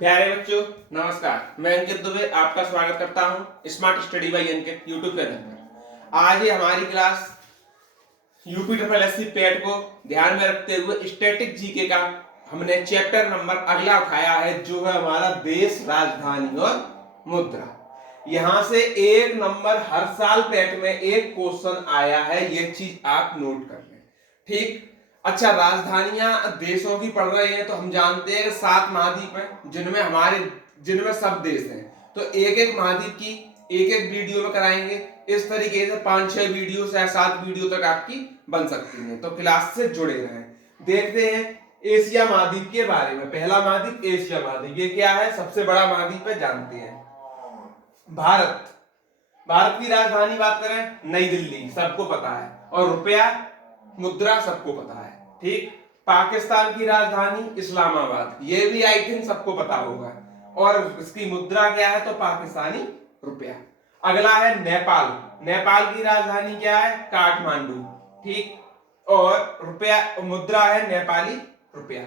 प्यारे बच्चों, नमस्कार। मैं अंकित दुबे आपका स्वागत करता हूं स्मार्ट स्टडी बाय अंकित यूट्यूब चैनल पर। आज ये हमारी क्लास यूपी ट्रिपल एससी पेट को ध्यान में रखते हुए स्टैटिक जीके का हमने चैप्टर नंबर अगला उठाया है, जो है हमारा देश, राजधानी और मुद्रा। यहां से एक नंबर हर साल पेट में एक क्वेश्चन आया है, ये चीज आप नोट कर लें। ठीक। अच्छा, राजधानियां देशों की पढ़ रहे हैं तो हम जानते हैं 7 महाद्वीप हैं जिनमें सब देश हैं। तो एक एक महाद्वीप की एक एक वीडियो में कराएंगे। इस तरीके से 5-6 वीडियो से 7 वीडियो तक आपकी बन सकती हैं, तो क्लास से जुड़े रहें। देखते हैं एशिया महाद्वीप के बारे में। पहला महाद्वीप एशिया महाद्वीप, ये क्या है? सबसे बड़ा महाद्वीप है, जानते हैं। भारत भारत की राजधानी बात करें, नई दिल्ली, सबको पता है। और रुपया, मुद्रा, सबको पता है। ठीक। पाकिस्तान की राजधानी इस्लामाबाद, ये भी आई थिंक सबको पता होगा। और इसकी मुद्रा क्या है? तो पाकिस्तानी रुपया। अगला है नेपाल। नेपाल की राजधानी क्या है? काठमांडू। ठीक। और रुपया, मुद्रा है नेपाली रुपया,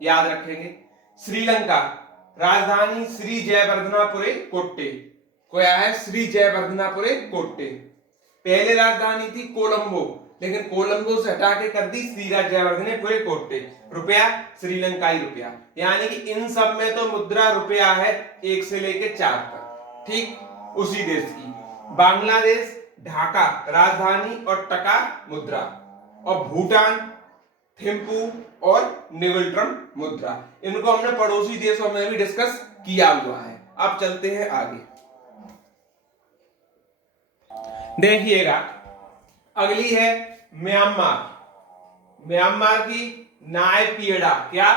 याद रखेंगे। श्रीलंका, राजधानी श्री जयवर्धनापुरे कोट्टे। क्या है? श्री जयवर्धनापुरे कोट्टे। पहले राजधानी थी कोलंबो, लेकिन कोलंबो से हटा के कर दी श्री जयवर्धनेपुरे कोट्टे। रुपया श्रीलंकाई रुपया, यानी कि इन सब में तो मुद्रा रुपया है 1 से लेके 4 तक। ठीक। उसी देश की। बांग्लादेश, ढाका राजधानी और टका मुद्रा। और भूटान, थिम्पू और निवल्ट्रम मुद्रा। इनको हमने पड़ोसी देशों में भी डिस्कस किया हुआ है। अब चलते हैं आगे। देखिएगा, अगली है म्यांमार। म्यांमार की नायपीड़ा, क्या?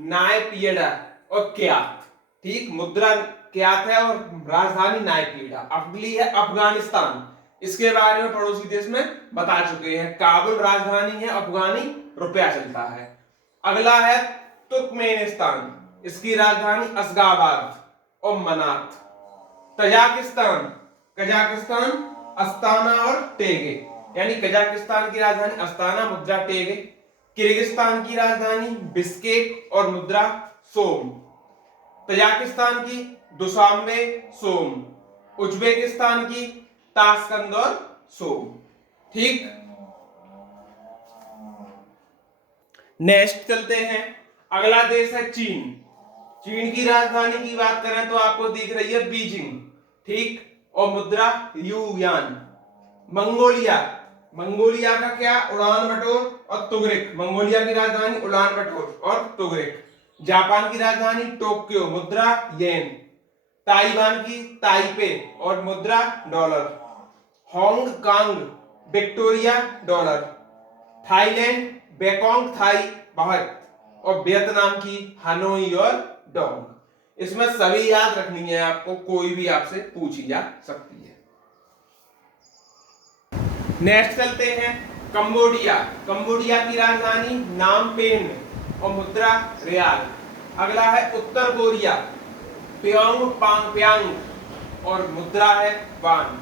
नायपीड़ा और क्यात। ठीक। मुद्रा क्यात है और राजधानी नायपीड़ा। अगली है अफगानिस्तान। इसके बारे में पड़ोसी देश में बता चुके हैं। काबुल राजधानी है, अफगानी रुपया चलता है। अगला है तुर्कमेनिस्तान, इसकी राजधानी अशगाबाद और मनात। कजाकिस्तान, कजाकिस्तान अस्ताना और टेगे, यानी कजाकिस्तान की राजधानी अस्ताना, मुद्रा टेगे। किर्गिस्तान की राजधानी बिस्केक और मुद्रा सोम। तजाकिस्तान की दुशांबे, सोम। उज्बेकिस्तान की ताशकंद और सोम। ठीक। नेक्स्ट चलते हैं। अगला देश है चीन। चीन की राजधानी की बात करें तो आपको दिख रही है बीजिंग। ठीक। और मुद्रा युआन। मंगोलिया, मंगोलिया का क्या? उलान बटोर और तुगरिक। मंगोलिया की राजधानी उलान बटोर और तुगरिक। जापान की राजधानी टोक्यो, मुद्रा येन। ताइवान की ताइपे और मुद्रा dollar. Hong Kong Victoria dollar. Thailand Bangkok Thai baht. और वियतनाम की हनोई और डोंग। इसमें सभी याद रखनी है आपको, कोई भी आपसे पूछी जा सकती है। नेक्स्ट चलते हैं कंबोडिया। कंबोडिया की राजधानी नामपेन और मुद्रा रियाल। अगला है उत्तर कोरिया, प्योंग प्यांग और मुद्रा है वान।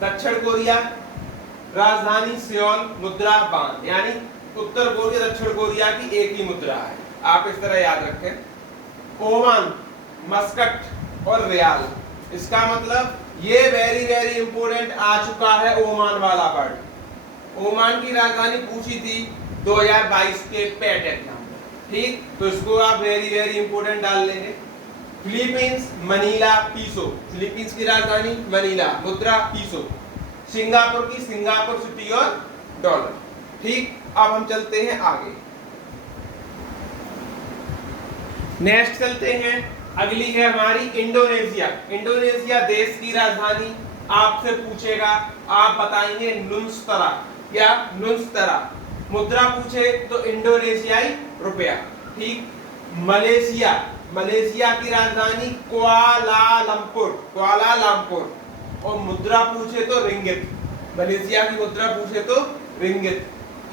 दक्षिण कोरिया, राजधानी सियोल, मुद्रा वान। यानी उत्तर कोरिया दक्षिण कोरिया की एक ही मुद्रा है, आप इस तरह याद रखें। ओमान, मस्कट और रियाल। इसका मतलब ये वेरी इंपोर्टेंट आ चुका है ओमान वाला वर्ड। ओमान की राजधानी पूछी थी 2022 के पेट एग्जाम में। ठीक। तो इसको आप वेरी इंपोर्टेंट डाल लेंगे। Philippines, Manila पीसो। फिलीपींस की राजधानी मनीला, मुद्रा पीसो। सिंगापुर की सिंगापुर सिटी और डॉलर। ठीक। अब हम चलते हैं आगे। नेक्स्ट चलते हैं, अगली है हमारी इंडोनेशिया। इंडोनेशिया देश की राजधानी आपसे पूछेगा, आप बताएंगे नुस्तरा। क्या? नुस्तरा। मुद्रा पूछे तो इंडोनेशियाई रुपया। ठीक। मलेशिया, मलेशिया की राजधानी कुआलालंपुर, कुआलालंपुर। और मुद्रा पूछे तो रिंगित। मलेशिया की मुद्रा पूछे तो रिंगित।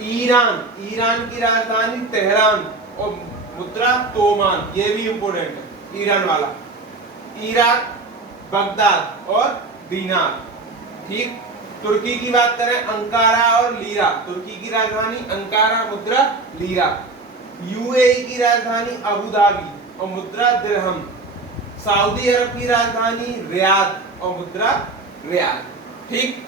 ईरान, ईरान की राजधानी तेहरान और मुद्रा तोमान। ये भी इंपोर्टेंट है, ईरान वाला। इराक, बगदाद और दीनार। ठीक। तुर्की की बात करें, अंकारा और लीरा। तुर्की की राजधानी अंकारा, मुद्रा लीरा। यूएई की राजधानी अबू धाबी और मुद्रा दिरहम। सऊदी अरब की राजधानी रियाद और मुद्रा रियाल। ठीक,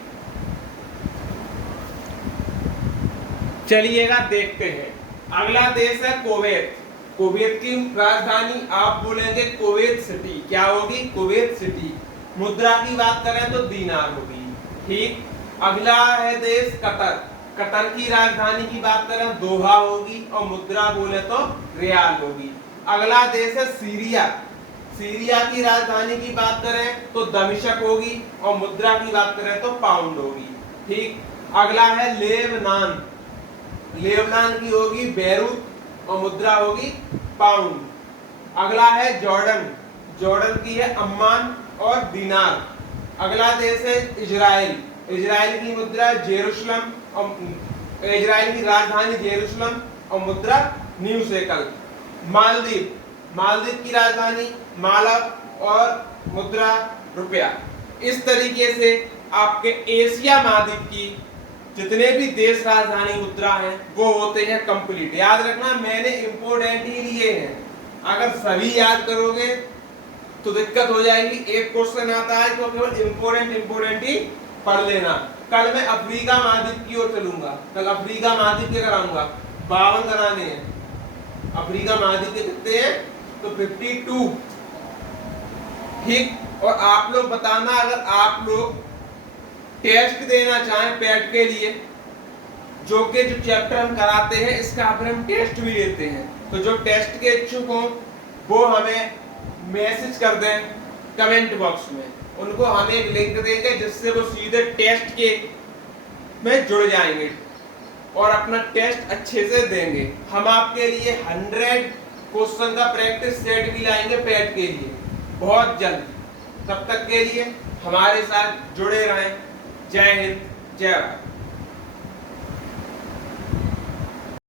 चलिएगा देखते हैं। अगला देश है कुवैत। कुवैत की राजधानी आप बोलेंगे कुवैत सिटी, क्या होगी? Kuwait city. मुद्रा की बात करें तो दीनार होगी। ठीक, अगला है देश कतर। कतर की राजधानी की बात करें दोहा होगी और मुद्रा बोले तो रियाल होगी। अगला देश है सीरिया। सीरिया की राजधानी की बात करें तो दमिश्क होगी और मुद्रा की बात करें तो पाउंड होगी। ठीक, अगला है लेबनान। लेबनान की होगी बेरूत और मुद्रा होगी पाउंड। अगला है जॉर्डन। जॉर्डन की है अम्मान और दिनार। अगला देश है इजराइल। इजराइल की मुद्रा जेरूशलम और इजराइल की राजधानी जेरूशलम और मुद्रा न्यू शेकल। मालदीव। मालदीव की राजधानी मालव और मुद्रा रुपया। इस तरीके से आपके एशिया महाद्वीप की जितने भी देश राजधानी मुद्रा हैं वो होते हैं कंप्लीट। याद रखना, मैंने इंपोर्टेंट ही लिए हैं, अगर सभी याद करोगे तो दिक्कत हो जाएगी। एक क्वेश्चन आता है तो केवल इंपोर्टेंट ही पढ़ लेना। कल मैं अफ्रीका महाद्वीप की ओर चलूंगा, कल अफ्रीका महाद्वीप के कराऊंगा, 52 कराने हैं। अफ्रीका महाद्वीप के कितने हैं? तो 52। ठीक, और आप लोग बताना अगर आप लोग टेस्ट देना चाहें पैट के लिए, जो चैप्टर हम कराते हैं इसका फिर हम टेस्ट भी लेते हैं, तो जो टेस्ट के इच्छुक हो वो हमें मैसेज कर दें कमेंट बॉक्स में। उनको हम एक लिंक देंगे जिससे वो सीधे टेस्ट के में जुड़ जाएंगे और अपना टेस्ट अच्छे से देंगे। हम आपके लिए 100 क्वेश्चन का प्रैक्टिस सेट भी लाएंगे पैट के लिए बहुत जल्द। तब तक के लिए हमारे साथ जुड़े रहें। जय हिंद, जय भारत।